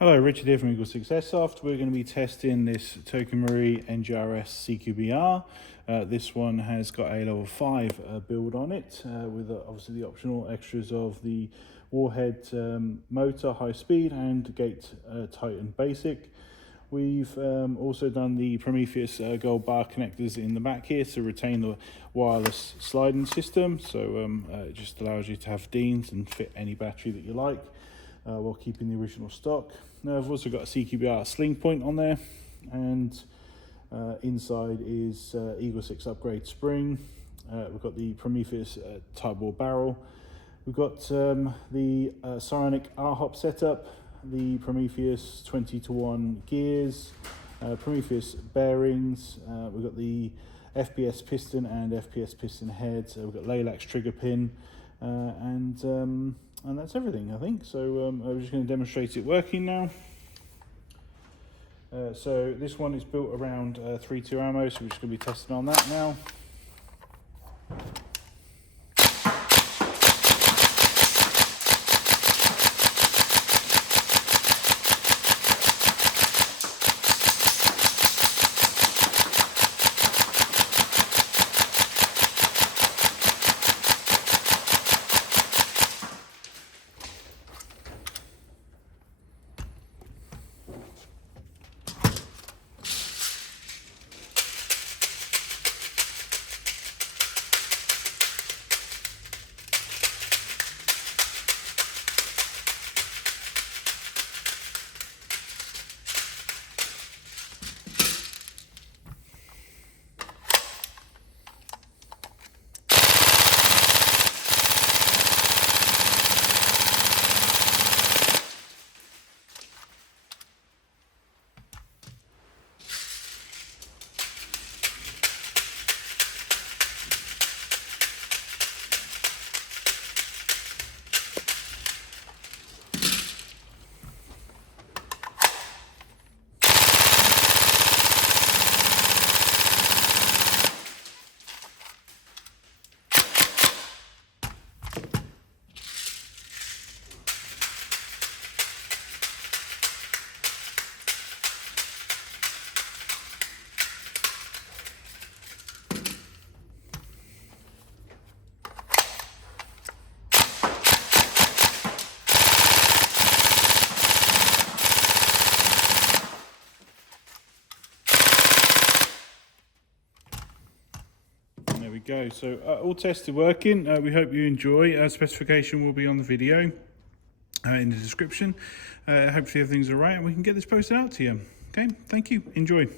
Hello, Richard here from M4 Airsoft. We're going to be testing this Cqbr Fde Ngrs CQBR. This one has got a level 5 build on it, with obviously the optional extras of the Warhead motor, high speed, and gate Titan basic. We've also done the Prometheus gold bar connectors in the back here to retain the wireless sliding system, so it just allows you to have DINs and fit any battery that you like, while keeping the original stock. Now I've also got a CQB Sling point on there, and inside is Eagle 6 upgrade spring. We've got the Prometheus Tightbore barrel. We've got the Psionic R Hop setup, the Prometheus 20:1 gears, Prometheus bearings. We've got the FPS piston and FPS piston head. We've got Laylax Trigger Pin, and that's everything, I think. So I'm just going to demonstrate it working now. So this one is built around 3.2 ammo, so we're just going to be testing on that now. There we go. So all tested working. We hope you enjoy. Specification will be on the video in the description. Hopefully everything's all right and we can get this posted out to you. Okay, thank you. Enjoy.